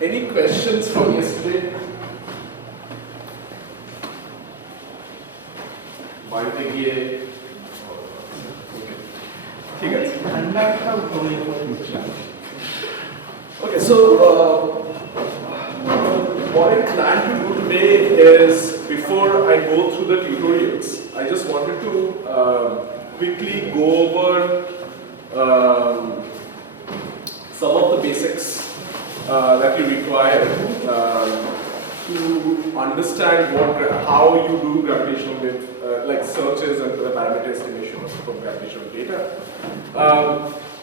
Any questions from yesterday? Okay, so what I plan to do today is, before I go through the tutorials, I just wanted to quickly go over some of the basics that you require to understand how you do gravitational wave, like searches and the parameter estimation from gravitational data.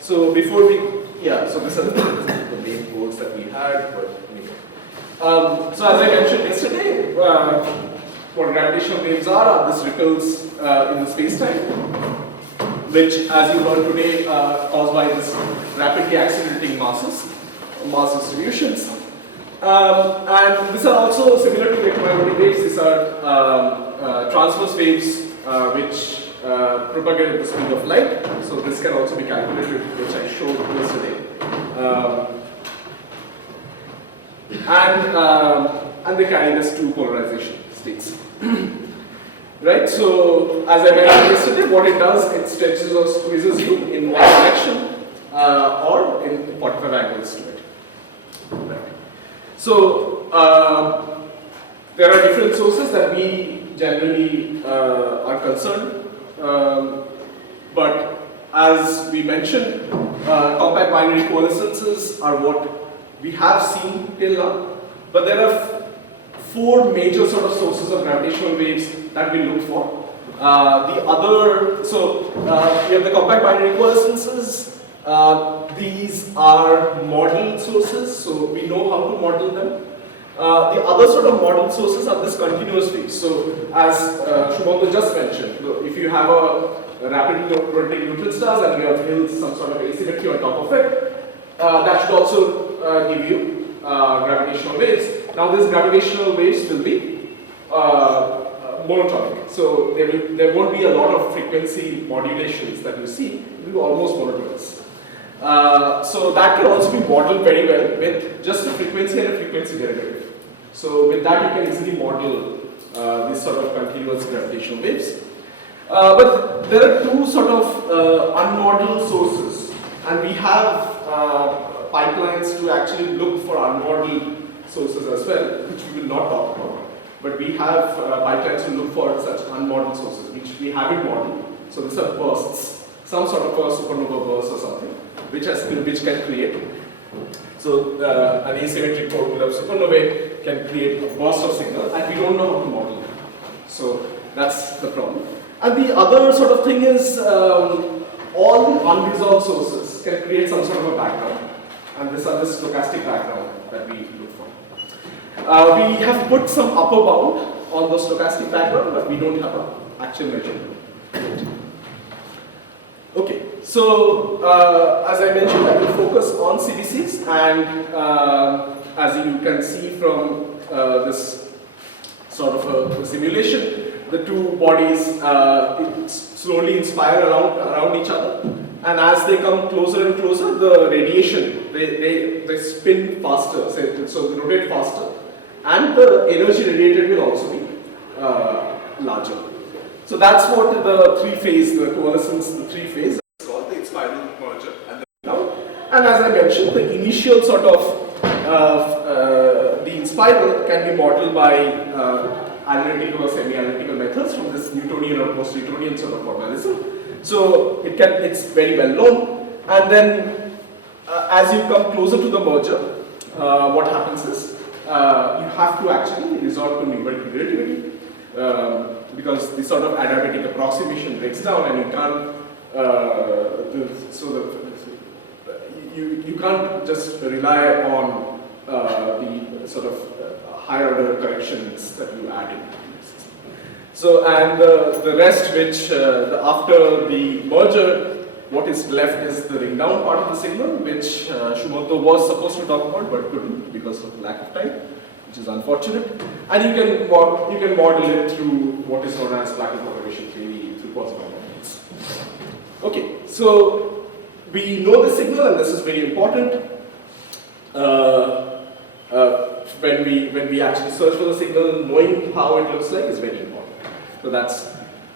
So before we, so these are the main goals that we had. But so as I mentioned yesterday, what gravitational waves are these ripples in the space-time, which, as you heard today, caused by this rapidly accelerating mass distributions. And these are also similar to electromagnetic waves. These are transverse waves which propagate at the speed of light. So this can also be calculated, which I showed yesterday. And they carry these two polarization states. Right? So, as I mentioned yesterday, what it does, it stretches or squeezes you in one direction or in 45 angles to it. Right. So, there are different sources that we generally are concerned, but as we mentioned, compact binary coalescences are what we have seen till now, but there are four major sort of sources of gravitational waves that we look for. We have the compact binary coalescences. These are model sources, so we know how to model them. The other sort of model sources are this continuous waves. So, as Shumanto just mentioned, if you have a rapidly rotating neutron stars and you have built some sort of asymmetry on top of it, that should also give you gravitational waves. Now, these gravitational waves will be monotonic. So, there won't be a lot of frequency modulations that you see. It will be almost monotonous. So that can also be modeled very well with just a frequency and a frequency derivative. So with that you can easily model this sort of continuous gravitational waves. But there are two sort of unmodeled sources, and we have pipelines to actually look for unmodeled sources as well, which we will not talk about. But we have pipelines to look for such unmodeled sources, which we haven't modeled. So these are bursts, some sort of a supernova burst or something, which can create. So an asymmetric formula of supernovae can create a burst of signal, and we don't know how to model it. So that's the problem. And the other sort of thing is all the unresolved sources can create some sort of a background, and this is the stochastic background that we look for. We have put some upper bound on the stochastic background, but we don't have an actual measurement. Okay, so as I mentioned, I will focus on CBCs, and as you can see from this sort of a simulation, the two bodies slowly inspire around each other, and as they come closer and closer, the radiation, they spin faster, so they rotate faster, and the energy radiated will also be larger. So that's what the three-phase, the coalescence, the three-phase is called, the spiral merger and the breakdown. And as I mentioned, the initial sort of the inspiral can be modeled by analytical or semi-analytical methods from this Newtonian or post-Newtonian sort of formalism. So it's very well known. And then as you come closer to the merger, what happens is you have to actually resort to numerical relativity. Because the sort of adiabatic approximation breaks down, and you can't you can't just rely on the sort of higher order corrections that you add in. So, and the rest, which after the merger, what is left is the ring down part of the signal, which Shumanto was supposed to talk about but couldn't because of lack of time, which is unfortunate. And you can model it through what is known as black propagation theory through quasi-harmonics. Okay, so we know the signal, and this is very important. When we actually search for the signal, knowing how it looks like is very important. So that's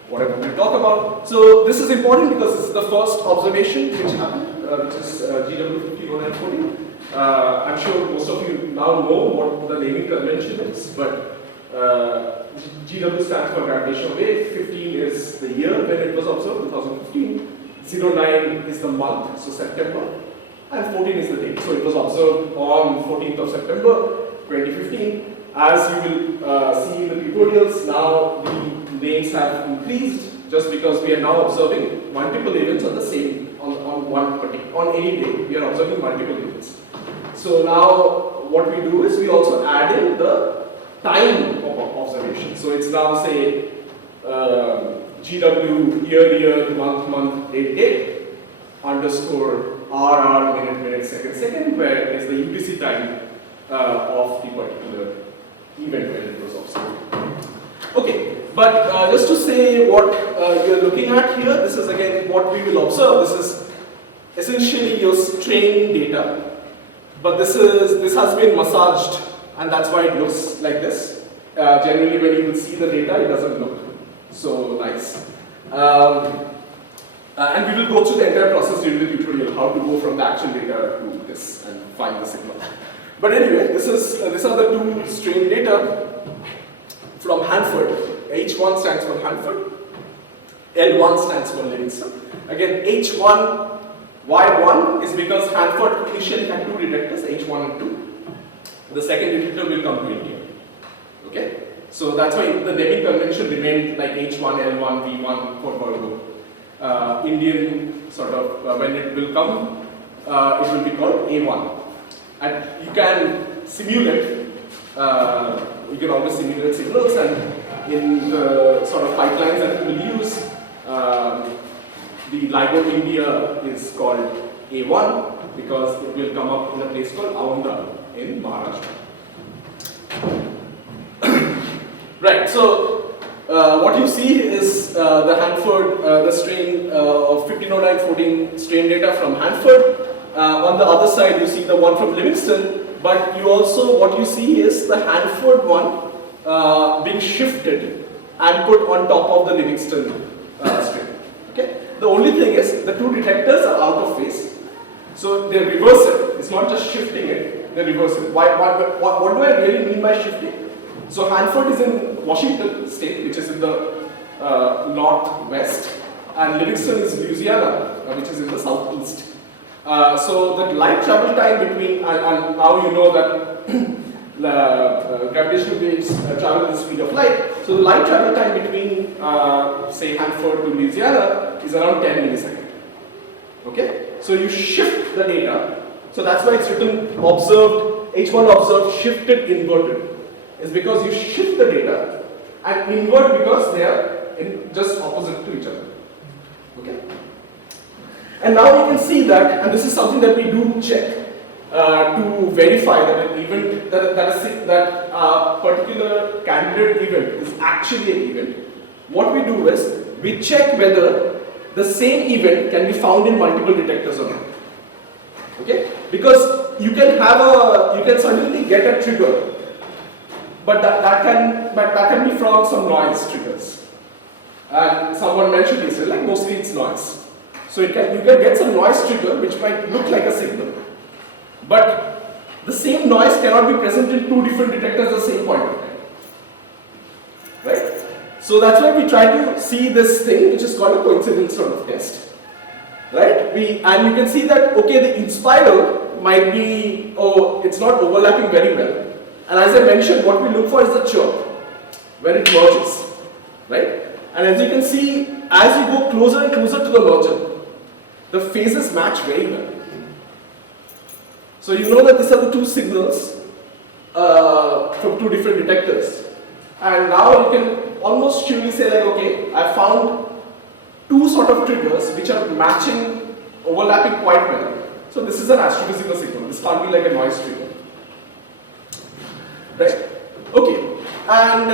what I'm going to talk about. So this is important because this is the first observation which happened, which is GW5114. I'm sure most of you now know what the naming convention is, but GW stands for gravitational wave. 15 is the year when it was observed, 2015. 09 is the month, so September, and 14 is the date. So it was observed on 14th of September 2015. As you will see in the tutorials, now the names have increased just because we are now observing multiple events on the same, on any day. We are observing multiple events. So now what we do is we also add in the time of observation. So it's now say GW year, month, date, underscore RR, minute, second, where is the UTC time of the particular event when it was observed. Okay, but just to say what you're looking at here, this is again what we will observe. This is essentially your strain data, but this has been massaged, and that's why it looks like this. Generally, when you will see the data, it doesn't look so nice. And we will go through the entire process during the tutorial, how to go from the actual data to this and find the signal. But anyway, these are the two strain data from Hanford. H1 stands for Hanford, L1 stands for Livingston. Again, H1, Y1 is because Hanford initially had two detectors, H1 and 2. The second detector will come to India. Okay? So that's why the naming convention remained like H1, L1, V1 for Virgo. Indian sort of, when it will come, it will be called A1. And you can simulate, you can always simulate signals, and in the sort of pipelines that we will use, the LIGO India is called A1 because it will come up in a place called Aunda in Maharashtra. Right, so what you see is the Hanford, the strain of 1509-14 strain data from Hanford. On the other side, you see the one from Livingston, but you also, what you see is the Hanford one being shifted and put on top of the Livingston strain. Okay? The only thing is, the two detectors are out of phase, so they reverse it. It's not just shifting it, they reverse it. What do I really mean by shifting? So Hanford is in Washington state, which is in the northwest, and Livingston is Louisiana, which is in the southeast. So the light travel time between, and now you know that gravitational waves travel at the speed of light. So the light travel time between, say, Hanford to Louisiana is around 10 milliseconds. Okay? So you shift the data. So that's why it's written observed, H1 observed, shifted, inverted. Is because you shift the data, and invert because they are just opposite to each other. Okay? And now you can see that, and this is something that we do check to verify that an event, that a particular candidate event is actually an event. What we do is we check whether the same event can be found in multiple detectors or not. Okay? Because you can suddenly get a trigger. But that can be from some noise triggers. And someone mentioned this, like mostly it's noise. So you can get some noise trigger which might look like a signal. But the same noise cannot be present in two different detectors at the same point of time. Right? So that's why we try to see this thing which is called a coincidence sort of test. Right? And you can see that, okay, the inspiral might be, it's not overlapping very well. And as I mentioned, what we look for is the chirp, where it merges, right? And as you can see, as you go closer and closer to the merger, the phases match very well. So you know that these are the two signals from two different detectors. And now you can almost surely say like, okay, I found two sort of triggers which are matching, overlapping quite well. So this is an astrophysical signal. This can't be like a noise trigger. Right? Okay. And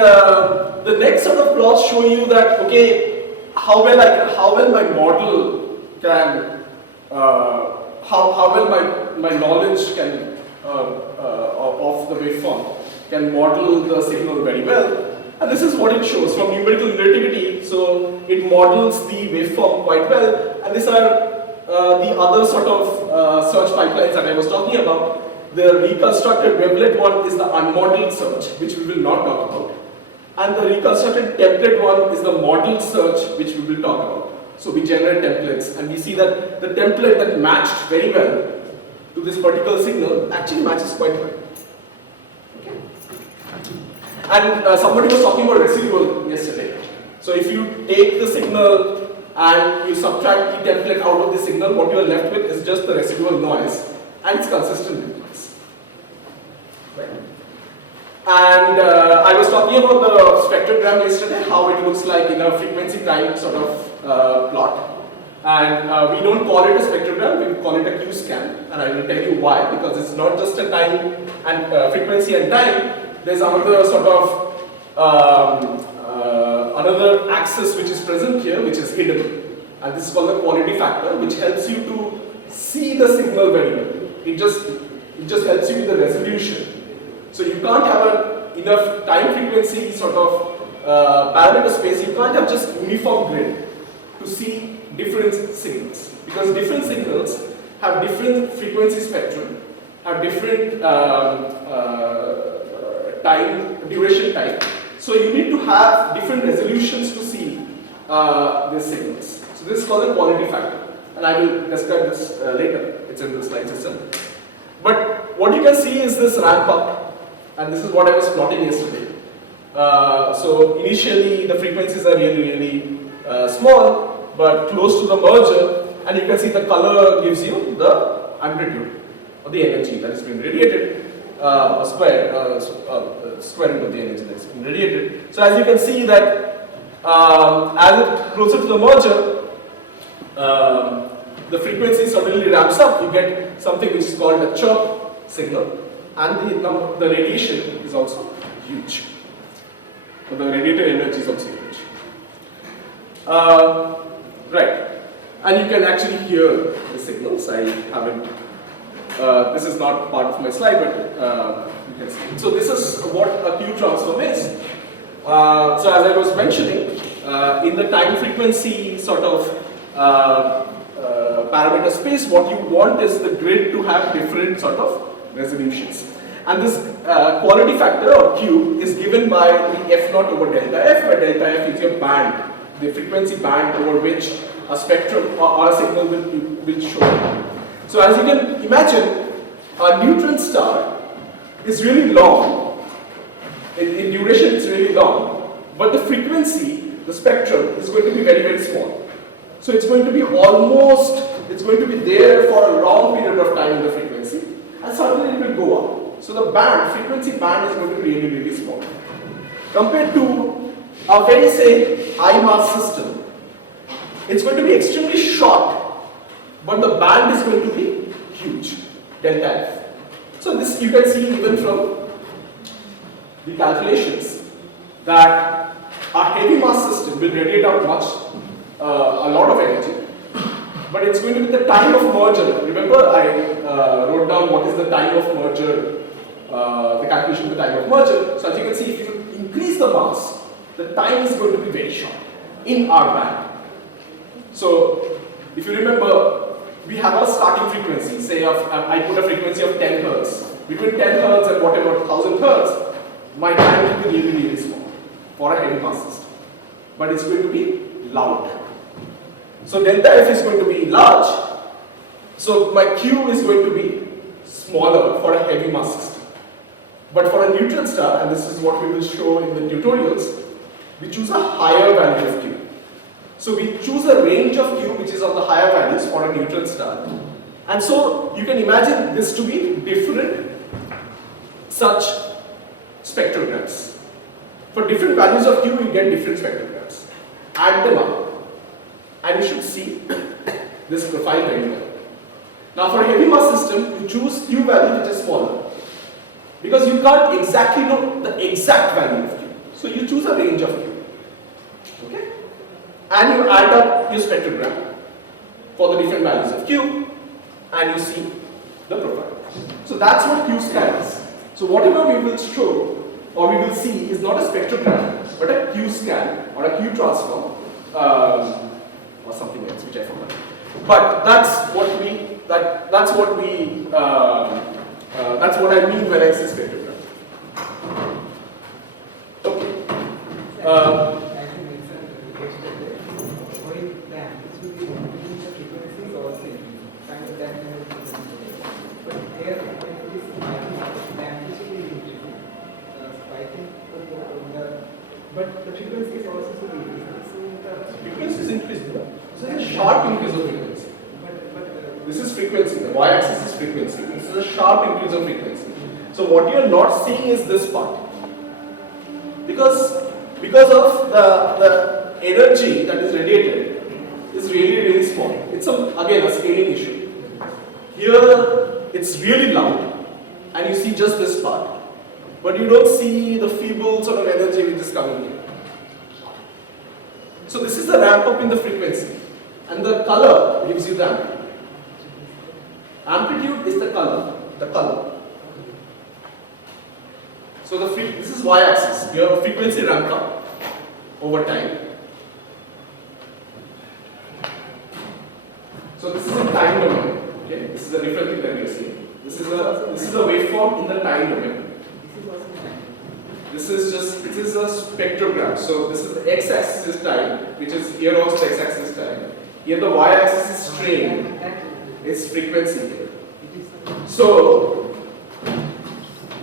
the next set of plots show you that, okay, how well my model can, how well my knowledge can, of the waveform can model the signal very well. And this is what it shows from numerical relativity. So it models the waveform quite well. And these are the other sort of search pipelines that I was talking about. The reconstructed wavelet one is the unmodeled search, which we will not talk about. And the reconstructed template one is the modeled search, which we will talk about. So we generate templates, and we see that the template that matched very well to this particular signal actually matches quite well. Okay. And somebody was talking about residual yesterday. So if you take the signal and you subtract the template out of the signal, what you are left with is just the residual noise, and it's consistent with noise. Right? And I was talking about the spectrogram yesterday, how it looks like in a frequency time sort of plot. And we don't call it a spectrogram, we call it a Q-scan. And I will tell you why, because it's not just a time and frequency and time. There's another sort of another axis which is present here, which is hidden. And this is called the quality factor, which helps you to see the signal very well. It just helps you with the resolution. So you can't have enough time frequency sort of parameter space. You can't have just uniform grid to see different signals, because different signals have different frequency spectrum, have different duration time. So you need to have different resolutions to see these signals. So this is called the quality factor, and I will describe this later. It's in the slide system. But what you can see is this ramp up. And this is what I was plotting yesterday. So initially the frequencies are really small, but close to the merger, and you can see the color gives you the amplitude or the energy that is being radiated, square root of the energy that is being radiated. So as you can see that as it closer to the merger, the frequency suddenly ramps up. You get something which is called a chirp signal. And the radiation is also huge. So the radiated energy is also huge. Right. And you can actually hear the signals. I haven't, this is not part of my slide, but you can see. So this is what a Q transform is. So as I was mentioning, in the time frequency sort of parameter space, what you want is the grid to have different sort of resolutions. And this quality factor, or Q, is given by the F naught over delta F, where delta F is your band, the frequency band over which a spectrum or a signal will show. So as you can imagine, a neutron star is really long. In duration it's really long, but the frequency, the spectrum, is going to be very small. So it's going to be it's going to be there for a long period of time in the frequency, and suddenly it will go up. So the frequency band is going to be really small. Compared to a very, say, high mass system, it's going to be extremely short, but the band is going to be huge, delta F. So this you can see even from the calculations that a heavy mass system will radiate out a lot of energy, but it's going to be the time of merger. Remember, I wrote down what is the time of merger, the calculation of the time of merger. So as you can see, if you increase the mass, the time is going to be very short in our band. So if you remember, we have a starting frequency. Say I put a frequency of 10 Hertz. Between 10 Hertz and whatever 1000 Hertz, my time will be really small for a heavy mass system. But it's going to be loud. So delta F is going to be large. So my Q is going to be smaller for a heavy mass system. But for a neutron star, and this is what we will show in the tutorials, we choose a higher value of Q. So we choose a range of Q which is on the higher values for a neutron star. And so you can imagine this to be different such spectrograms. For different values of Q, you get different spectrograms. Add them up, and you should see this profile very well. Now for a heavy mass system, you choose Q value which is smaller, because you can't exactly know the exact value of Q. So you choose a range of Q. Okay? And you add up your spectrogram. for the different values of Q, and you see the profile. So that's what Q scan is. So whatever we will show or we will see is not a spectrogram, but a Q scan or a Q transform or something else which I forgot. But that's what I mean when I say spectrogram. Okay. But the frequency is also so big. Frequency is increased. So it's a sharp increase of frequency. This is frequency. The y-axis is frequency. This is a sharp increase of frequency. So what you are not seeing is this part, because of the energy that is radiated is really small. It's again a scaling issue. Here it's really loud, and you see just this part. But you don't see the feeble sort of energy which is coming here. So this is the ramp up in the frequency, and the color gives you the amplitude. Amplitude is the color. So this is y-axis. You have a frequency ramp up over time. So this is a time domain. Okay, this is a different thing that we are seeing. This is a waveform in the time domain. This is a spectrogram. So this is the x-axis is time, which is here also the x-axis is time. Here the y-axis is strain. It's frequency here. So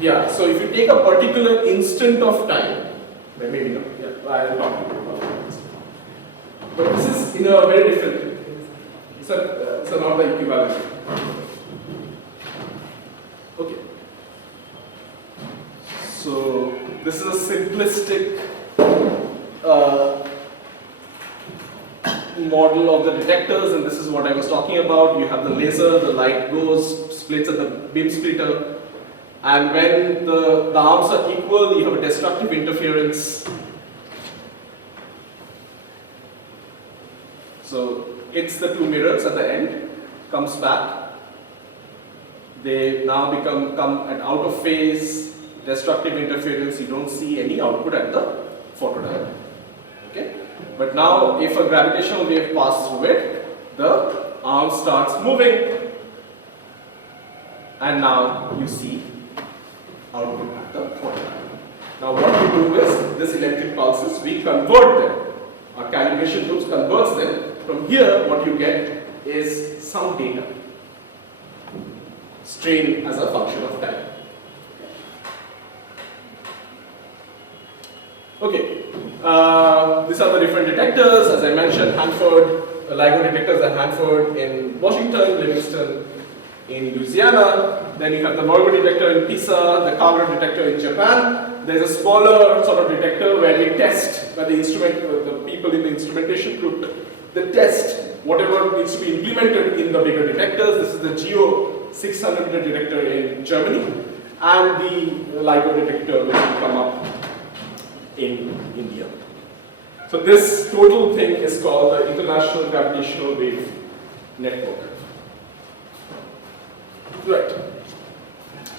yeah. So if you take a particular instant of time, maybe not. Yeah, I'll talk to you about it. But this is in a very different thing. It's not the equivalent. Okay. So this is a simplistic model of the detectors, and this is what I was talking about. You have the laser, the light goes, splits at the beam splitter, and when the arms are equal, you have a destructive interference. So it's the two mirrors at the end, comes back. They now come at out of phase, destructive interference. You don't see any output at the photodiode. Okay? But now, if a gravitational wave passes through it, the arm starts moving, and now you see output at the photodiode. Now, what we do is this electric pulses, we convert them. Our calibration loops converts them. From here, what you get is some data, strain as a function of time. Okay, these are the different detectors. As I mentioned, Hanford, LIGO detectors at Hanford in Washington, Livingston in Louisiana. Then you have the Virgo detector in Pisa, the Kagra detector in Japan. There's a smaller sort of detector where we test, where the people in the instrumentation group, they test whatever needs to be implemented in the bigger detectors. This is the Geo 600 detector in Germany, and the LIGO detector which will come up in India. So this total thing is called the International Gravitational Wave Network. Right.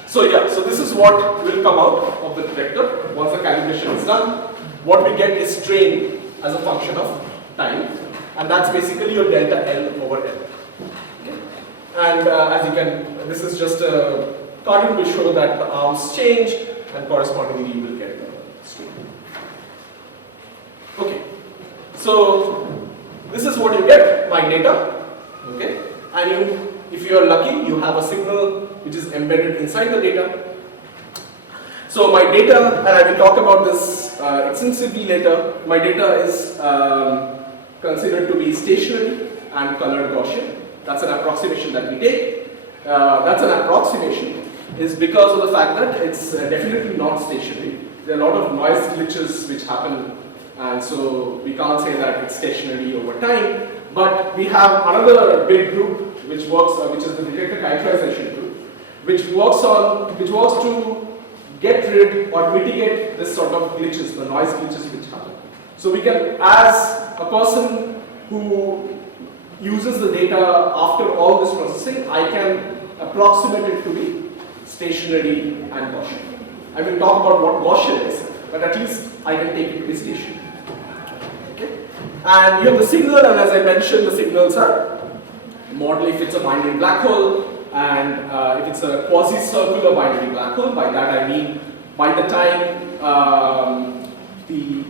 So yeah, so this is what will come out of the detector once the calibration is done. What we get is strain as a function of time, and that's basically your delta L over L. Okay. And as you can, this is just a cartoon to show that the arms change, and correspondingly you will get the strain. Okay, so this is what you get, my data, okay, and if you are lucky, you have a signal which is embedded inside the data. So my data, and I will talk about this extensively later, my data is considered to be stationary and colored Gaussian. That's an approximation that we take. That's an approximation is because of the fact that it's definitely not stationary. There are a lot of noise glitches which happen, and so we can't say that it's stationary over time. But we have another big group which works, which is the detector characterization group, which works to get rid or mitigate this sort of glitches, the noise glitches which happen. So we can, as a person who uses the data after all this processing, I can approximate it to be stationary and Gaussian. I will talk about what Gaussian is, but at least I can take it to be stationary. Okay? And you have the signal, and as I mentioned, the signals are model if it's a binary black hole, and if it's a quasi-circular binary black hole. By that I mean, by the time the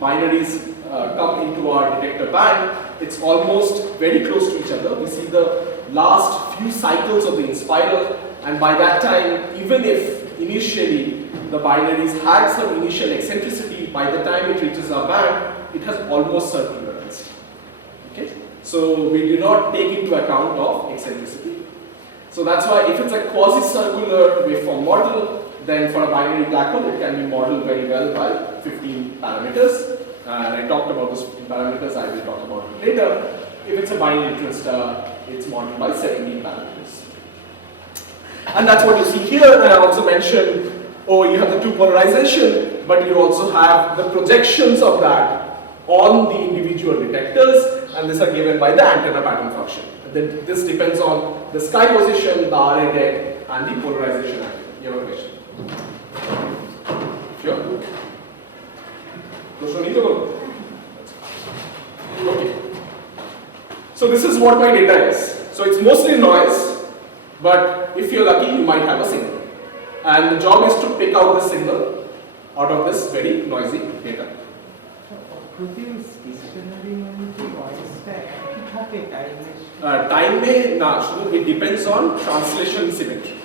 binaries come into our detector band, it's almost very close to each other. We see the last few cycles of the inspiral, and by that time, even if initially the binaries had some initial eccentricity, by the time it reaches our band, it has almost circularized. Okay? So we do not take into account of eccentricity. So that's why if it's a quasi-circular waveform model, then for a binary black hole, it can be modeled very well by 15 parameters. And I talked about those 15 parameters, I will talk about it later. If it's a binary neutron star, it's modeled by 17 parameters. And that's what you see here. And I also mentioned, oh, you have the two polarization, but you also have the projections of that on the individual detectors, and these are given by the antenna pattern function. This depends on the sky position, the RA deck, and the polarization angle. You have a question? Sure? Okay. So this is what my data is. So it's mostly noise, but if you're lucky, you might have a signal. And the job is to pick out the signal out of this very noisy data. Time may not, it depends on translation symmetry.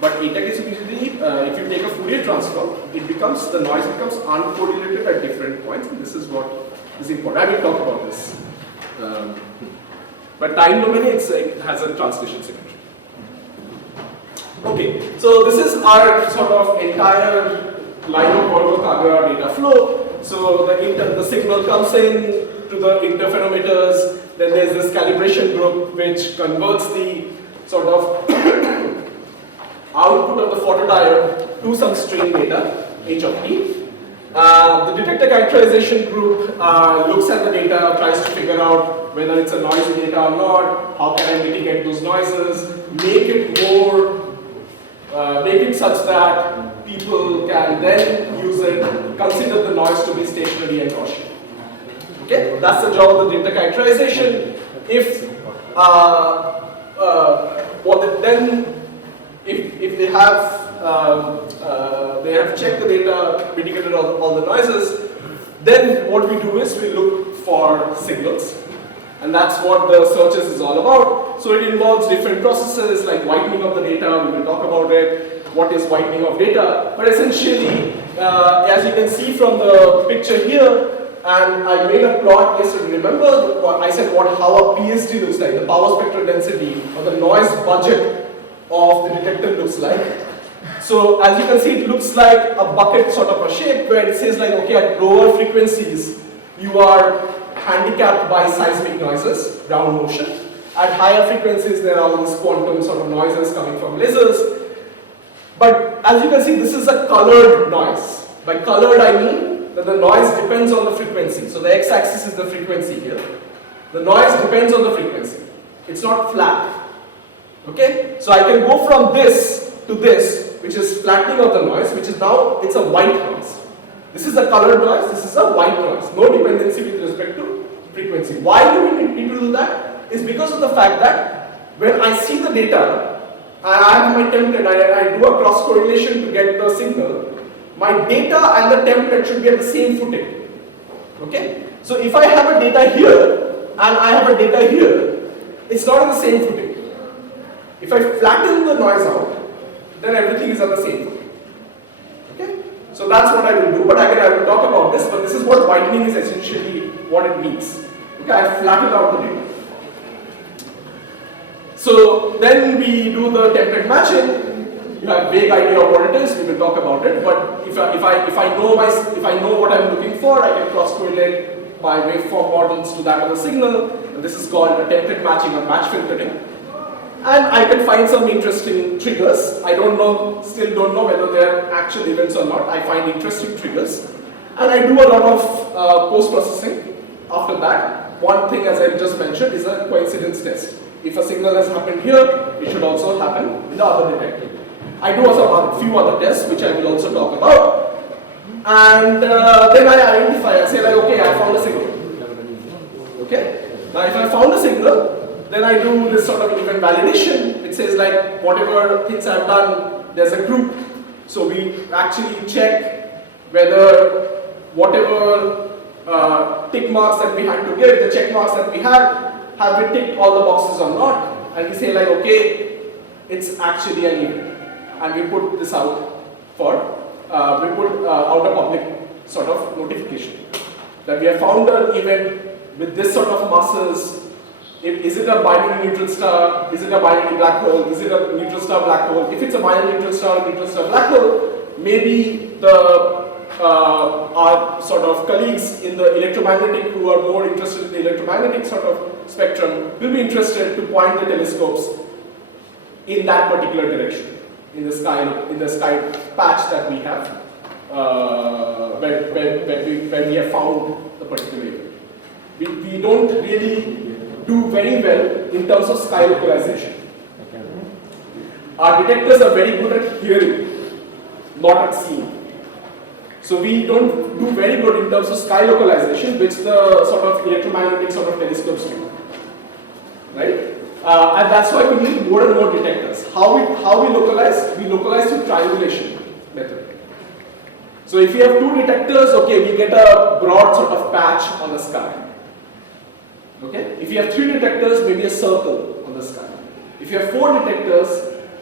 But atypicity, if you take a Fourier transform, the noise becomes uncorrelated at different points, and this is what is important. I will talk about this. But time domain, it has a translation symmetry. Okay, so this is our sort of entire line of Borgo-Kagura data flow. So the signal comes in to the interferometers, then there's this calibration group which converts the sort of output of the photodiode to some string data, h of t. The detector characterization group looks at the data, tries to figure out whether it's a noisy data or not, how can I mitigate those noises, make it such that people can then use it, consider the noise to be stationary and Gaussian. Okay, that's the job of the data characterization. If if they have checked the data, mitigated all the noises, then what we do is we look for signals, and that's what the searches is all about. So it involves different processes like whitening of the data. We will talk about it. What is whitening of data? But essentially, as you can see from the picture here, and I made a plot yesterday. Remember what I said how a PSD looks like, the power spectral density or the noise budget of the detector looks like. So as you can see, it looks like a bucket sort of a shape where it says like, okay, at lower frequencies, you are handicapped by seismic noises, ground motion. At higher frequencies, there are all these quantum sort of noises coming from lasers. But as you can see, this is a colored noise. By colored, I mean that the noise depends on the frequency. So the x-axis is the frequency here. The noise depends on the frequency. It's not flat. Okay? So I can go from this to this, which is flattening of the noise, which is now, it's a white noise. This is a colored noise, this is a white noise. No dependency with respect to frequency. Why do we need to do that? It's because of the fact that when I see the data, I have my template, I do a cross correlation to get the signal, my data and the template should be at the same footing. Okay? So if I have a data here and I have a data here, it's not on the same footing. If I flatten the noise out, then everything is at the same footing. Okay? So that's what I will do, but again I will talk about this, but this is what whitening is essentially what it means. Okay, I flatten out the data. So then we do the template matching. You have a vague idea of what it is, we will talk about it, but if I know what I'm looking for, I can cross correlate my waveform models to that of the signal, and this is called a template matching or match filtering. And I can find some interesting triggers. I still don't know whether they're actual events or not. I find interesting triggers. And I do a lot of post-processing after that. one thing, as I just mentioned, is a coincidence test. If a signal has happened here, it should also happen in the other detector. I do also a few other tests, which I will also talk about. And then I identify and say like, okay, I found a signal. Okay? Now if I found a signal, then I do this sort of event validation. It says like, whatever things I've done, there's a group. So we actually check whether whatever tick marks that we had to give, the check marks that we had, have we ticked all the boxes or not? And we say like, okay, it's actually an event. And we put this out for, we put out a public sort of notification that we have found an event with this sort of masses. Is it a binary neutral star? Is it a binary black hole? Is it a neutral star black hole? If it's a binary neutral star black hole, maybe the our sort of colleagues in the electromagnetic who are more interested in the electromagnetic sort of spectrum will be interested to point the telescopes in that particular direction, in the sky patch that we have, where we have found the particular event. We don't really do very well in terms of sky localization. Our detectors are very good at hearing, not at seeing. So we don't do very good in terms of sky localization, which the sort of electromagnetic sort of telescopes do, right? And that's why we need more and more detectors. How we localize? We localize through triangulation method. So if we have two detectors, okay, we get a broad sort of patch on the sky. Okay? If you have three detectors, maybe a circle on the sky. If you have four detectors,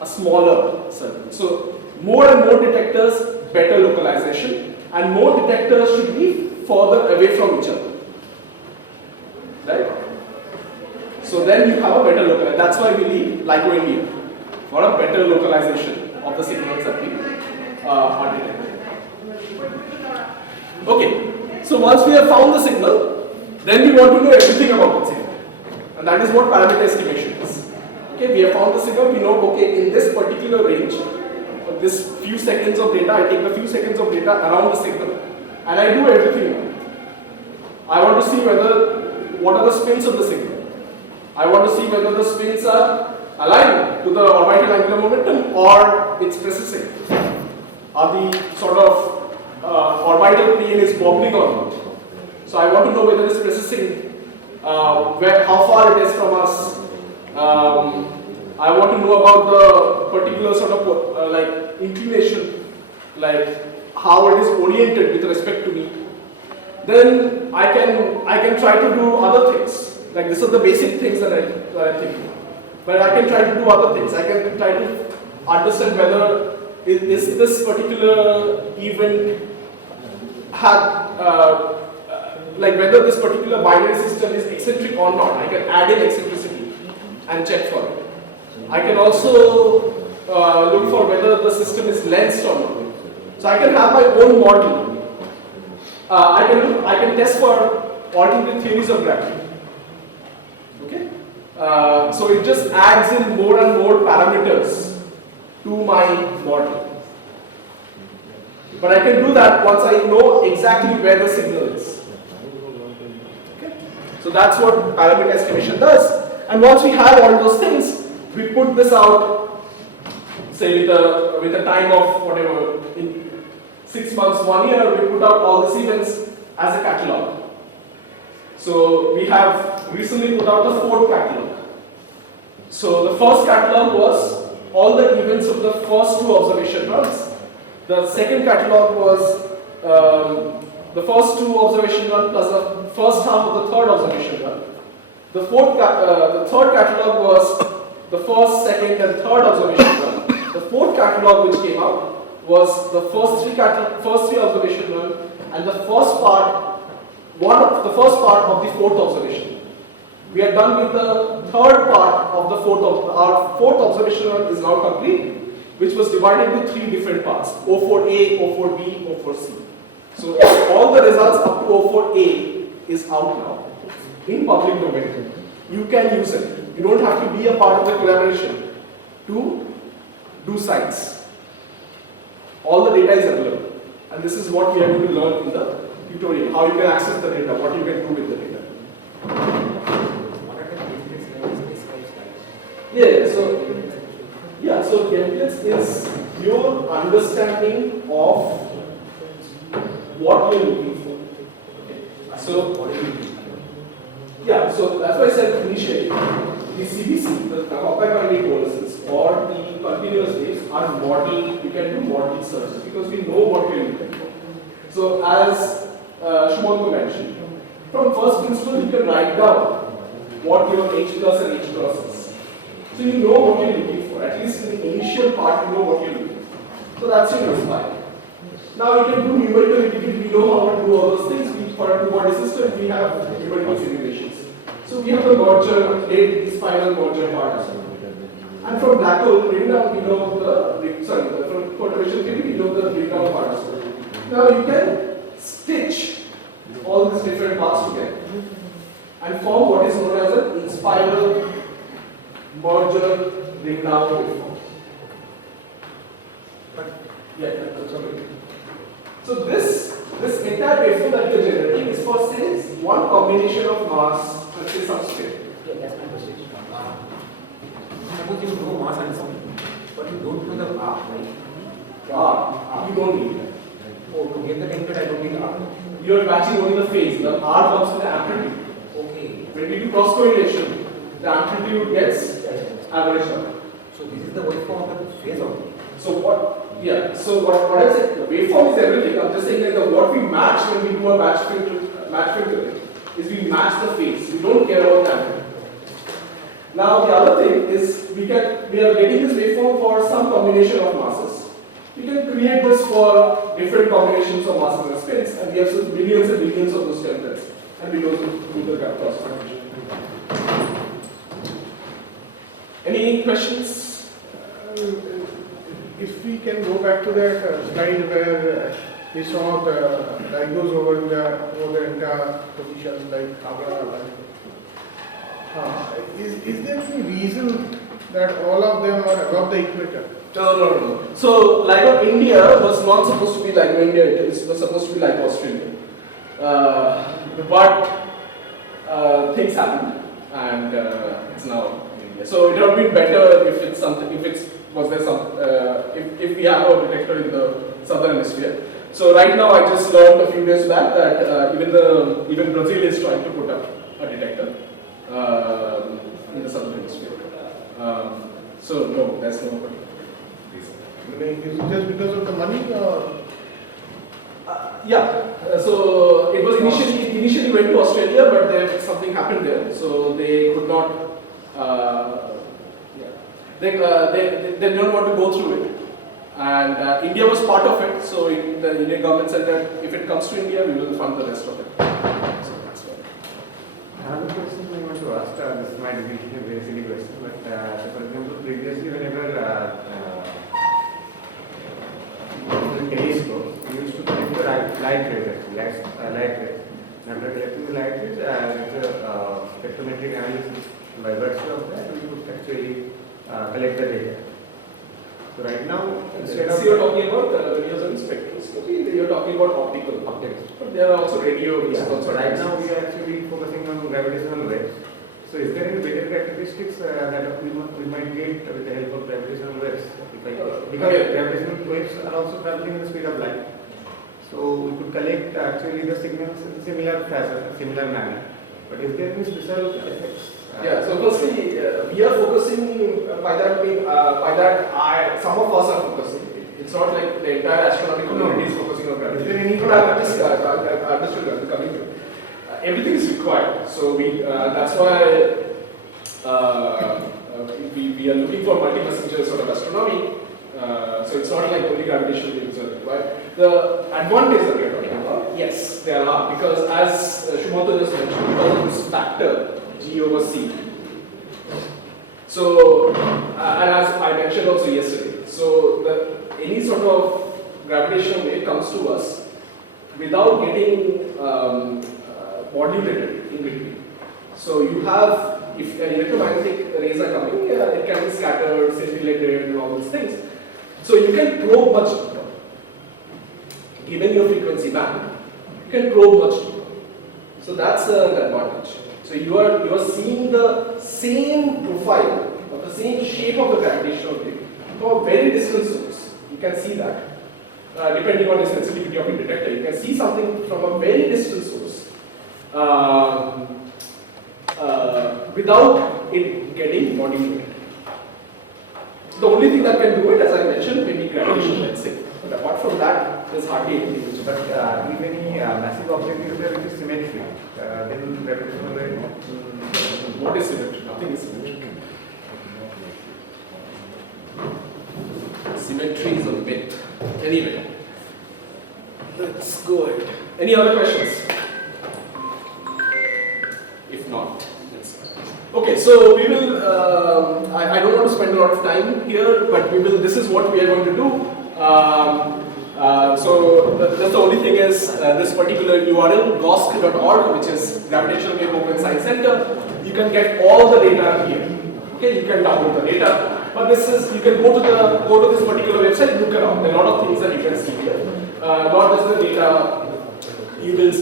a smaller circle. So more and more detectors, better localization, and more detectors should be further away from each other. Right? So then you have a better localization. That's why we need LIGO India for a better localization of the signals that we are detecting. Okay, so once we have found the signal, then we want to know everything about that signal. And that is what parameter estimation is. Okay, we have found the signal, we know, okay, in this particular range, this few seconds of data, I take the few seconds of data around the signal, and I do everything. I want to see what are the spins of the signal. I want to see whether the spins are aligned to the orbital angular momentum or it's precessing. Are the sort of orbital plane is wobbling or not? So I want to know whether it's precessing, how far it is from us. I want to know about the particular sort of like inclination, like how it is oriented with respect to me. Then I can try to do other things. Like this are the basic things that I think. But I can try to do other things. I can try to understand whether is this particular event like whether this particular binary system is eccentric or not. I can add in eccentricity and check for it. I can also look for whether the system is lensed or not. So I can have my own model. I can test for alternative theories of gravity. Okay? So it just adds in more and more parameters to my model. But I can do that once I know exactly where the signal is. Okay? So that's what parameter estimation does. And once we have all those things, we put this out, say with a time of whatever, in 6 months, 1 year, we put out all these events as a catalog. So we have recently put out the 4th catalog. So the first catalog was all the events of the first 2 observation runs. The second catalog was the first 2 observation runs plus the first half of the 3rd observation run. The 3rd catalog was the first, second, and 3rd observation run. The 4th catalog which came out was the first 3 observation run and the first part of the 4th observation. We are done with the 3rd part of the 4th. Our 4th observation run is now complete, which was divided into 3 different parts: O4A, O4B, O4C. So all the results up to O4A is out now in public domain. You can use it. You don't have to be a part of the collaboration to do science. All the data is available, and this is what we are going to learn in the tutorial: how you can access the data, what you can do with the data. So templates is your understanding of what you're looking for. So so that's why I said initially, the CBC, the compact binary coalescence, or the continuous waves are model. You can do model searches because we know what we're looking for. So as Shumanko mentioned, from first principle you can write down what your H plus and H cross is. So you know what you're looking for. At least in the initial part, you know what you're looking for. So that's your inspire. Now you can do numerical integration. We know how to do all those things. For a two-body system, we have numerical simulations. So we have the merger, this final merger part as well. And from black hole breakdown, we know from perturbation theory, we know the breakdown part as well. Now you can stitch all these different parts together and form what is known as an inspiral merger breakdown waveform. So this entire waveform that you are generating is for say one combination of mass, let's say substrate. Yeah, that's my question. Suppose you know mass and something, but you don't know the R, right? R, you don't need that. Oh, to get the template, I don't need R. You are matching only the phase. The R comes to the amplitude. Okay. When we do cross correlation, the amplitude gets averaged out. So this is the waveform of the phase only. So what? Yeah. So what I said, the waveform is everything. I'm just saying that what we match when we do a match filtering is we match the phase. We don't care about the amplitude. Now the other thing is we are getting this waveform for some combination of masses. We can create this for different combinations of masses and spins, and we have millions and billions of those templates, and we don't do the cross correlation. Any questions? If we can go back to that slide where we saw the diagonals over the entire positions like Kabra. Is there any reason that all of them are above the equator? No. So, like India was not supposed to be like India, it was supposed to be like Australia. But things happened, and it's now India. So, it would have been better if it's something, if we have a detector in the southern hemisphere. So, right now, I just learned a few days back that even Brazil is trying to put up a detector in the southern hemisphere. So, no, there's no particular. Is it just because of the money or? So it was initially went to Australia, but then something happened there, so they could not. They don't want to go through it, and India was part of it. So the Indian government said that if it comes to India, we will fund the rest of it. So that's why. Another question I want to ask. This might be a very silly question, but for example, previously whenever telescope, we used to collect the light rays, After collecting the light rays, it's a spectrometric analysis. By virtue of that, we could actually collect the data. So right now, instead of you're talking about when you're using spectroscopy, you're talking about optical. But there are also radio. So right now we are actually focusing on gravitational waves. So is there any better characteristics that we might get with the help of gravitational waves? Because gravitational waves are also traveling in the speed of light. So we could collect actually the signals in similar fashion, similar manner. But is there any special effects? So firstly, we are focusing by that some of us are focusing. It's not like the entire astronomical community is focusing on gravity. Is there any? I understood coming to it. Everything is required. So that's why we are looking for multi-messenger sort of astronomy. So it's not like only gravitational waves are required. The advantage that we are talking about, yes, there are, because as Shumanto just mentioned, because of this factor G over C. So, and as I mentioned also yesterday, so any sort of gravitational wave comes to us without getting modulated in between. So you have, if electromagnetic rays are coming, it can be scattered, scintillated, and all those things. So you can probe much deeper. Given your frequency band, you can probe much deeper. So that's an advantage. So you are seeing the same profile of the same shape of the gravitational wave from a very distant source. You can see that. Depending on the sensitivity of the detector, you can see something from a very distant source without it getting modulated. The only thing that can do it, as I mentioned, may be gravitation, let's say. But apart from that, there's hardly anything which But if any massive object is there which is symmetry, then gravitational wave. What is symmetry? Nothing is symmetric. Symmetry is a myth. Anyway, let's go ahead. Any other questions? If not, let's. Okay, so we will. I don't want to spend a lot of time here, but we will. This is what we are going to do. That's the only thing is this particular URL, gosk.org, which is Gravitational Wave Open Science Center. You can get all the data here. Okay, you can download the data. But this is, you can go to this particular website, look around. There are a lot of things that you can see here. Not just the data, you will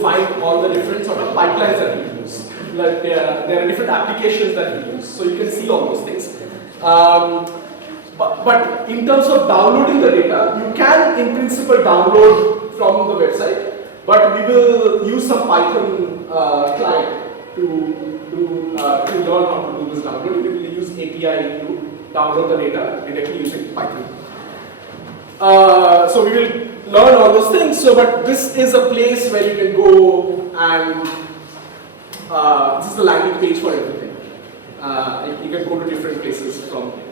find all the different sort of pipelines that we use. Like there are different applications that we use, so you can see all those things. But in terms of downloading the data, you can in principle download from the website, but we will use some Python client to learn how to do this downloading. We will use API to download the data directly using Python. So we will learn all those things. So, but this is a place where you can go and this is the landing page for everything. You can go to different places from here.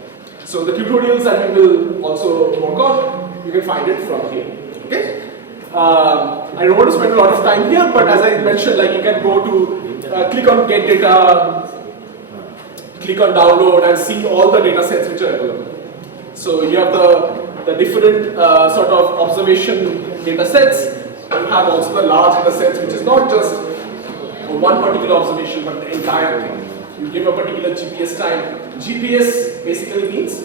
So the tutorials that we will also work on, you can find it from here. Okay. I don't want to spend a lot of time here, but as I mentioned, like you can go to click on get data, click on download, and see all the data sets which are available. So you have the different sort of observation data sets. You have also the large data sets, which is not just one particular observation, but the entire thing. You give a particular GPS time. GPS basically means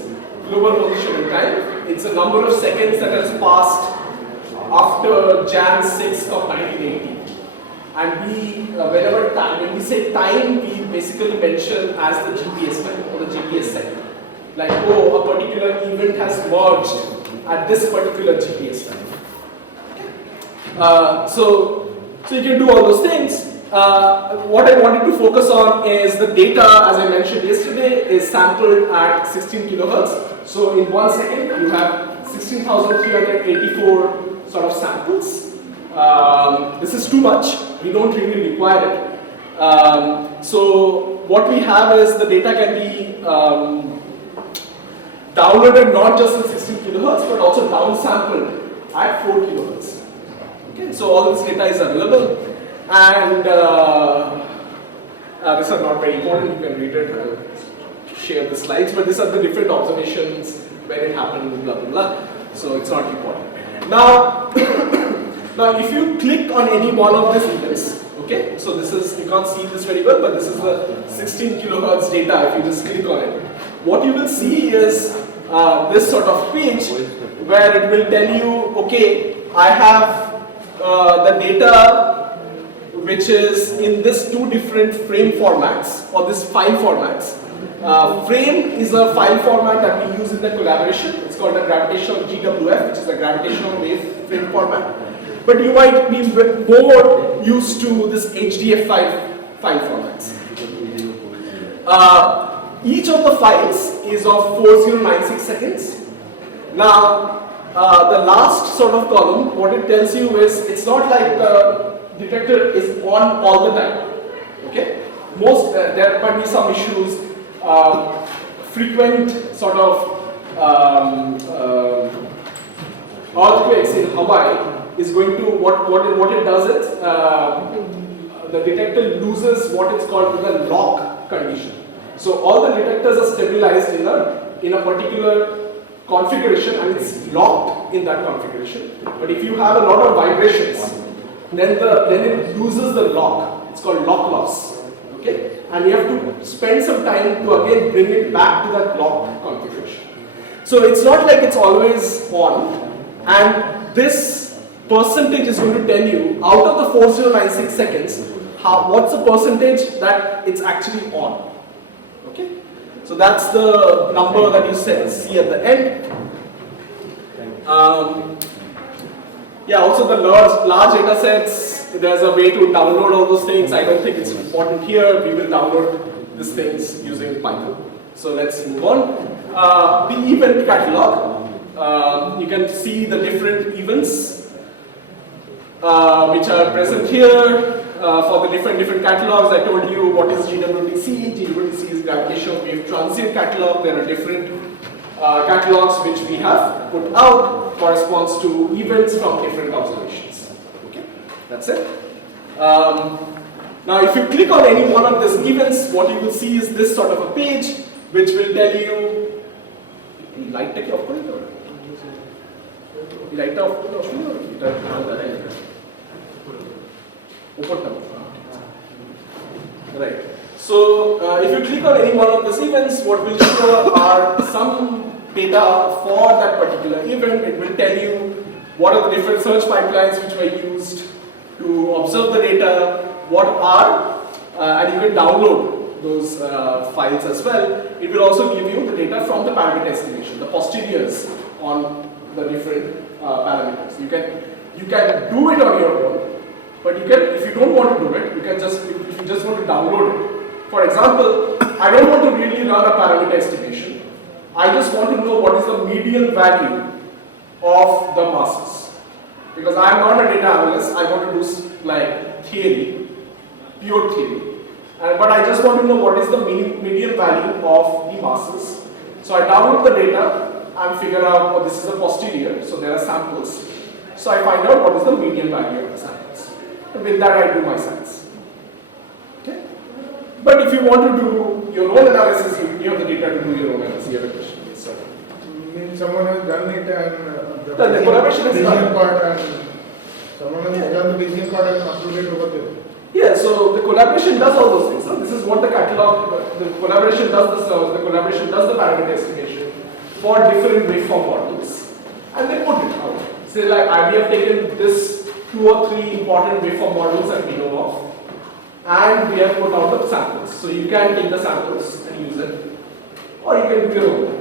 global position in time. It's a number of seconds that has passed after Jan 6th of 1980. And when we say time, we basically mention as the GPS time or the GPS second. Like, oh, a particular event has merged at this particular GPS time. So you can do all those things. What I wanted to focus on is the data, as I mentioned yesterday, is sampled at 16 kilohertz. So in 1 second, you have 16,384 sort of samples. This is too much. We don't really require it. So what we have is the data can be downloaded not just at 16 kilohertz, but also downsampled at 4 kilohertz. Okay, so all this data is available. And these are not very important, you can read it, I'll share the slides, but these are the different observations, when it happened, blah blah blah, so it's not important. Now, now if you click on any one of these events, okay, so this is, you can't see this very well, but this is the 16 kilohertz data. If you just click on it, what you will see is this sort of page where it will tell you, okay, I have the data which is in this two different frame formats or this file formats. Frame is a file format that we use in the collaboration. It's called a gravitational GWF, which is a gravitational wave frame format. But you might be more used to this HDF file formats. Each of the files is of 4096 seconds. Now, the last sort of column, what it tells you is it's not like the detector is on all the time. Okay, there might be some issues. Frequent sort of earthquakes in Hawaii is going to what it does is the detector loses what is called the lock condition. So all the detectors are stabilized in a particular configuration and it's locked in that configuration. But if you have a lot of vibrations, then it loses the lock. It's called lock loss. Okay, and you have to spend some time to again bring it back to that lock configuration. So it's not like it's always on, and this percentage is going to tell you out of the 4096 seconds, what's the percentage that it's actually on. Okay, So that's the number that you see at the end. Yeah, also the large data sets, there's a way to download all those things. I don't think it's important here. We will download these things using Python. So let's move on. The event catalog. You can see the different events which are present here for the different catalogs. I told you what is GWTC. GWTC is Gravitational Wave Transient Catalog. There are different catalogs which we have put out, corresponds to events from different observations. Okay, that's it. Now if you click on any one of these events, what you will see is this sort of a page which will tell you light take off light off right. So if you click on any one of these events, what will show are some data for that particular event. It will tell you what are the different search pipelines which were used to observe the data, what are, and you can download those files as well. It will also give you the data from the parameter estimation, the posteriors on the different parameters. You can do it on your own, but you can, if you don't want to do it, you can just, if you just want to download it. For example, I don't want to really run a parameter estimation. I just want to know what is the median value of the masses. Because I am not a data analyst, I want to do like theory, pure theory. But I just want to know what is the median value of the masses. So I download the data and figure out, oh, this is a posterior, so there are samples. So I find out what is the median value of the samples. And with that I do my science. Okay? But if you want to do your own analysis, you have the data to do your own analysis. You have a question. Yes, sir. Means someone has done it and the collaboration is done. Part and someone has done the Bayesian part and uploaded over there. Yeah, so the collaboration does all those things. So this is what the catalog, the collaboration does the search, the collaboration does the parameter estimation for different waveform models, and they put it out. Say like we have taken this 2 or 3 important waveform models that we know of, and we have put out the samples. So you can take the samples and use it, or you can do your own.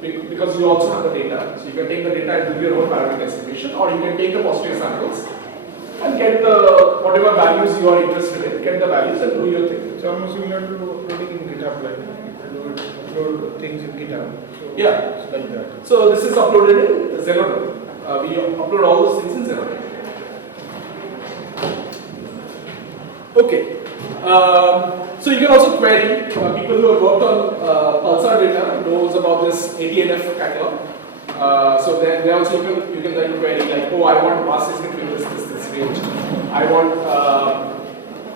Because you also have the data. So you can take the data and do your own parameter estimation, or you can take the posterior samples and get the whatever values you are interested in, get the values and do your thing. It's almost similar to uploading in GitHub, like upload things in GitHub. So yeah, it's like that. So this is uploaded in Zenodo. We upload all those things in Zenodo. Okay. So you can also query. People who have worked on pulsar data knows about this ADNF catalog. So then also you can then query like, oh, I want masses between this range. I want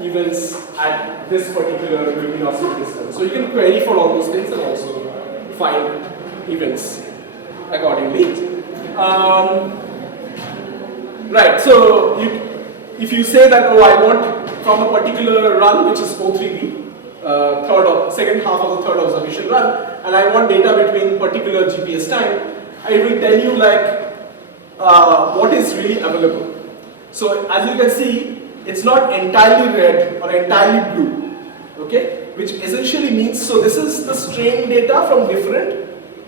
events at this particular luminosity distance. So you can query for all those things and also find events accordingly. Right. So if you say that, oh, I want from a particular run, which is O3B, second half of the third observation run, and I want data between particular GPS time, I will tell you like what is really available. So as you can see, it's not entirely red or entirely blue, okay? Which essentially means, so this is the strain data from different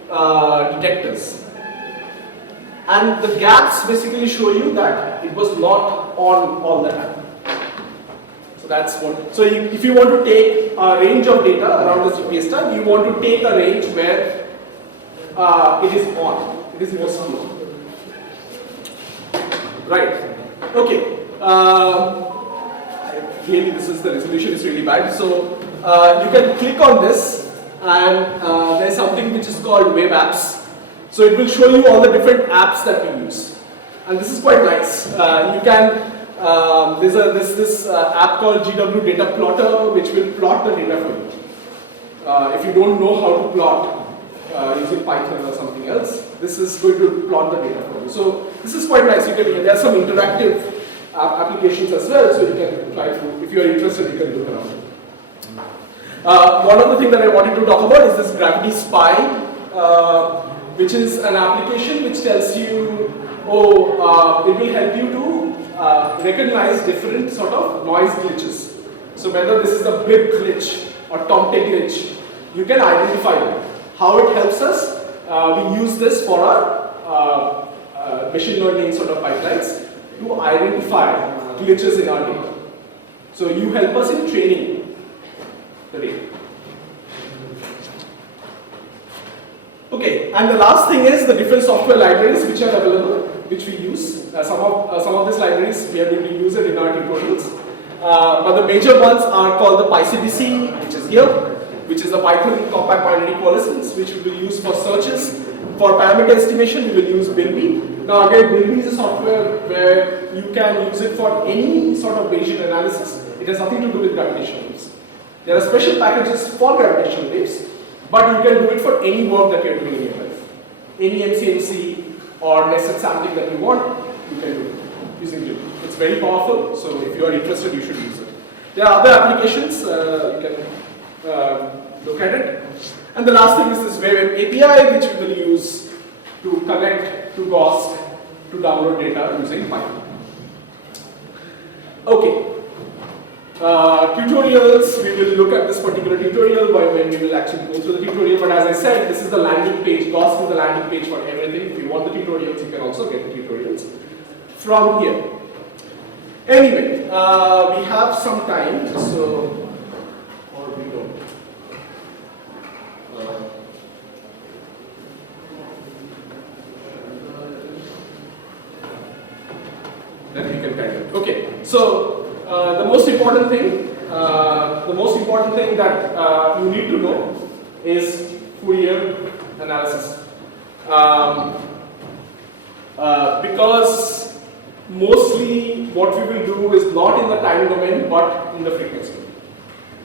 detectors. And the gaps basically show you that it was not on all the time. So that's what, so if you want to take a range of data around the GPS time, you want to take a range where it is on. It is mostly on. Right. Okay. Really, this is the resolution is really bad. So you can click on this, and there's something which is called web apps. So it will show you all the different apps that we use, and this is quite nice. You can there's this app called GW Data Plotter, which will plot the data for you. If you don't know how to plot using Python or something else, this is going to plot the data for you. So this is quite nice. There are some interactive applications as well, so you can try to, if you are interested, you can look around. One other thing that I wanted to talk about is this Gravity Spy, which is an application which tells you, it will help you to recognize different sort of noise glitches. So whether this is a blip glitch or tomte glitch, you can identify them. How it helps us? We use this for our machine learning sort of pipelines to identify glitches in our data. So you help us in training the data. Okay, and the last thing is the different software libraries which are available, which we use. Some of these libraries we are going to use it in our tutorials. But the major ones are called the PyCBC, which is here, which is the Python compact binary coalescence, which we will use for searches. For parameter estimation, we will use Bilby. Now again, Bilby is a software where you can use it for any sort of Bayesian analysis. It has nothing to do with gravitational waves. There are special packages for gravitational waves, but you can do it for any work that you are doing in your life. Any MCMC or nested sampling that you want, you can do it using Bilby. It's very powerful, so if you are interested, you should use it. There are other applications, you can look at it. And the last thing is this Wave API, which we will use to connect to GOST to download data using Python. Okay. Tutorials, we will look at this particular tutorial when we will actually go through the tutorial, but as I said, this is the landing page. GOST is the landing page for everything. If you want the tutorials, you can also get the tutorials from here. Anyway, we have some time, so, or we don't. Then we can kind of, okay, so the most important thing that you need to know is Fourier analysis. Because mostly what we will do is not in the time domain but in the frequency.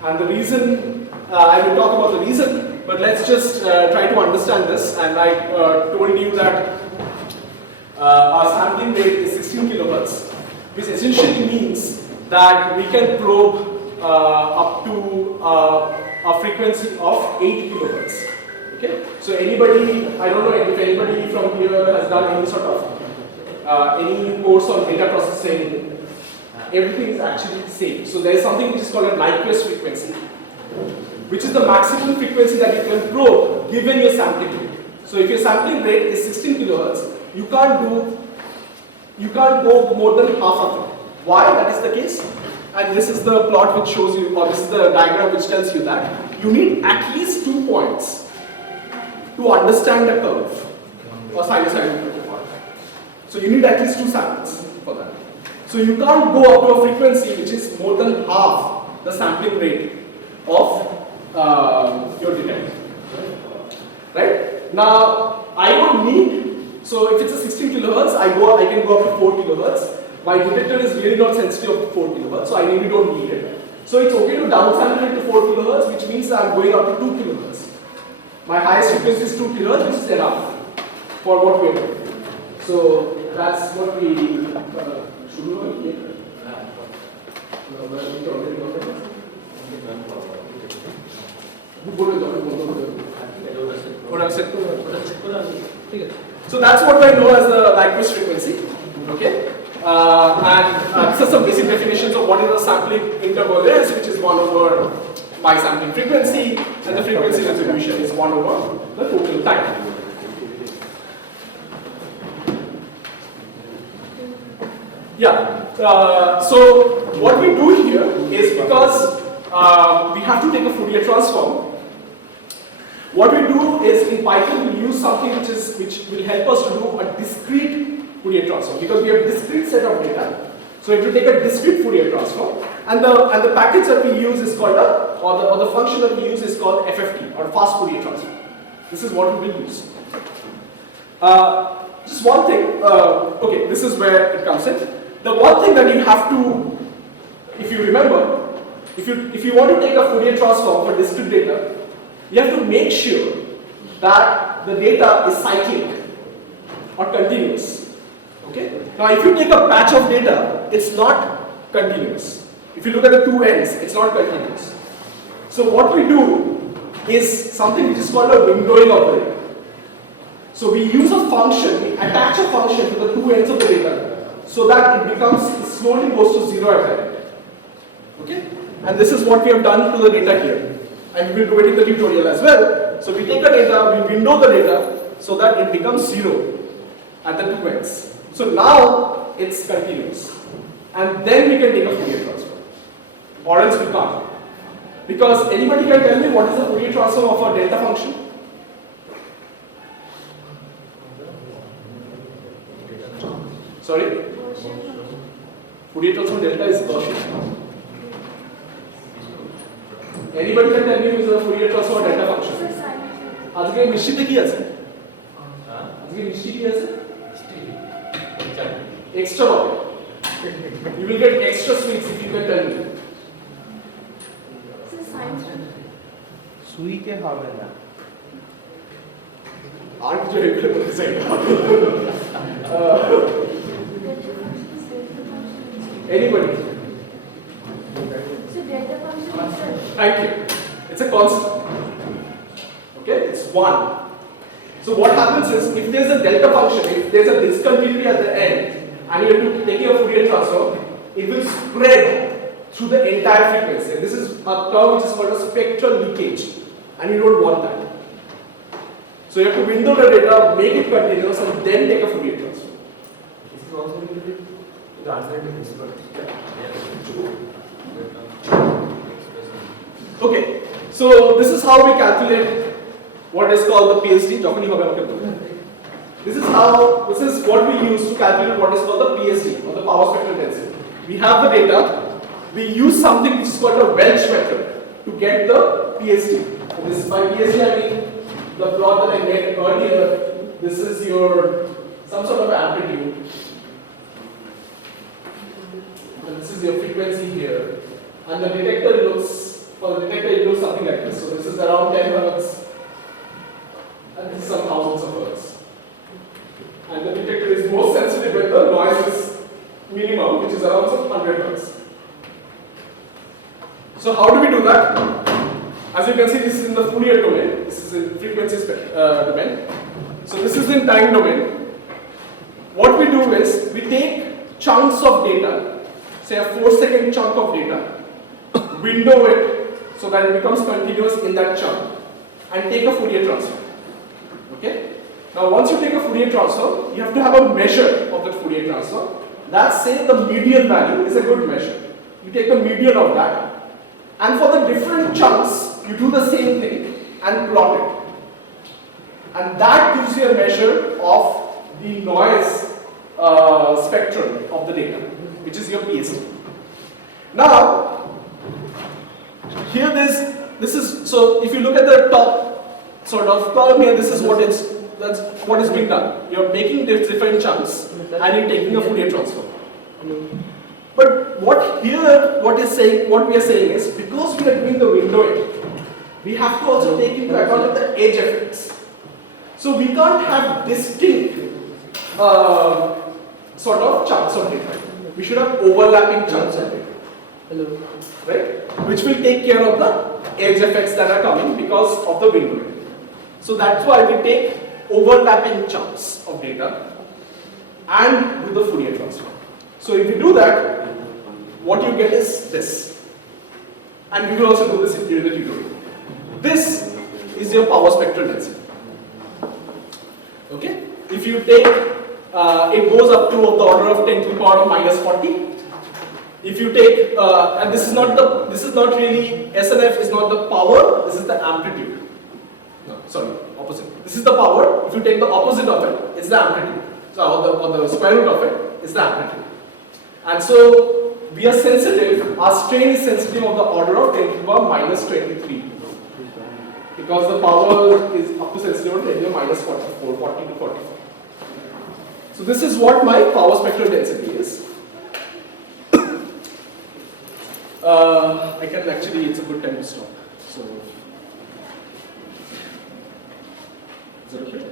And the reason, I will talk about the reason, but let's just try to understand this. And I told you that our sampling rate is 16 kilohertz, which essentially means that we can probe up to a frequency of 8 kilohertz. Okay? So anybody, I don't know if anybody from here has done any sort of any course on data processing, everything is actually the same. So there is something which is called a Nyquist frequency, which is the maximum frequency that you can probe given your sampling rate. So if your sampling rate is 16 kilohertz, you can't go more than half of it. Why that is the case? And this is the plot which shows you, or this is the diagram which tells you that you need at least 2 points to understand the curve or sinusoidal curve. So you need at least 2 samples for that. So you can't go up to a frequency which is more than half the sampling rate of your detector. Right? Now I don't need, so if it's a 16 kilohertz, I can go up to 4 kilohertz. My detector is really not sensitive to 4 kilohertz, so I really don't need it. So it's okay to downsample it to 4 kilohertz, which means I'm going up to 2 kilohertz. My highest frequency is 2 kilohertz, which is enough for what we are doing. So that's what we should do here. So that's what I know as the Nyquist frequency. Okay. And these are some basic definitions of what is a sampling interval is, which is 1 over my sampling frequency, and the frequency resolution is 1 over the total time. Yeah, so what we do here is, because we have to take a Fourier transform, what we do is in Python we use something which will help us to do a discrete Fourier transform, because we have a discrete set of data. So if we take a discrete Fourier transform, and the package that we use is called or the function that we use is called FFT, or fast Fourier transform. This is what we will use. Just one thing, okay, this is where it comes in. The one thing that you have to, if you remember, if you want to take a Fourier transform for discrete data, you have to make sure that the data is cyclic or continuous. Okay? Now if you take a patch of data, it's not continuous. If you look at the two ends, it's not continuous. So what we do is something which is called a windowing operator. So we use a function, we attach a function to the two ends of the data so that it slowly goes to 0 at that end. Okay? And this is what we have done to the data here. and we will do it in the tutorial as well. So we take the data, we window the data so that it becomes 0 at the two ends. So now it's continuous, and then we can take a Fourier transform, or else we can't. Because anybody can tell me what is the Fourier transform of a delta function? Sorry? Fourier transform delta is Gaussian. Anybody can tell me who is the Fourier transform delta function? আজকে মিষ্টিতে কি আছে? আজকে মিষ্টি কি আছে? Extra what? You will get extra sweets if you can tell me. সুই কে হবে না আর কিছু হেল্প করতে চাই না। Anybody? Thank you. It's a constant. Okay, it's 1. So what happens is, if there's a delta function, if there's a discontinuity at the end, and you have to take a Fourier transform, it will spread through the entire frequency. And this is a term which is called a spectral leakage, and you don't want that. So you have to window the data, make it continuous, and then take a Fourier transform. This is also related to the alternative principle. Okay, so this is how we calculate what is called the PSD. This is what we use to calculate what is called the PSD, or the power spectral density. We have the data, we use something which is called a Welch method to get the PSD. So this is by PSD I mean the plot that I made earlier. This is your some sort of amplitude, and this is your frequency here, and the detector looks. For the detector, it looks something like this. So this is around 10 Hz, and this is some thousands of Hz. And the detector is most sensitive when the noise is minimum, which is around some 100 Hz. So how do we do that? As you can see, this is in the Fourier domain. This is in frequency domain. So this is in time domain. What we do is we take chunks of data, say a 4-second chunk of data, window it so that it becomes continuous in that chunk, and take a Fourier transform. Okay? Now once you take a Fourier transform, you have to have a measure of that Fourier transform. Let's say the median value is a good measure. You take the median of that, and for the different chunks, you do the same thing and plot it. And that gives you a measure of the noise spectrum of the data, which is your PSD. Now, here this is, so if you look at the top sort of column here, this is that's what is being done. You're making different chunks and you're taking a Fourier transform. But what we are saying is, because we are doing the windowing, we have to also take into account of the edge effects. So we can't have distinct sort of chunks of data. We should have overlapping chunks of data. Right? Which will take care of the edge effects that are coming because of the windowing. So that's why we take overlapping chunks of data and do the Fourier transform. So if you do that, what you get is this. And we will also do this during the tutorial. This is your power spectral density. Okay? If you take, it goes up to the order of 10 to the power of minus 40. If you take, and this is not really, SNF is not the power, this is the amplitude. No, sorry, opposite. This is the power. If you take the opposite of it, it's the amplitude. So, or the square root of it is the amplitude. And so, we are sensitive, our strain is sensitive of the order of 10 to the power minus 23. Because the power is up to sensitive of 10 to the minus 44, 40 to 44. So, this is what my power spectral density is. I can actually, it's a good time to stop. So, is that okay?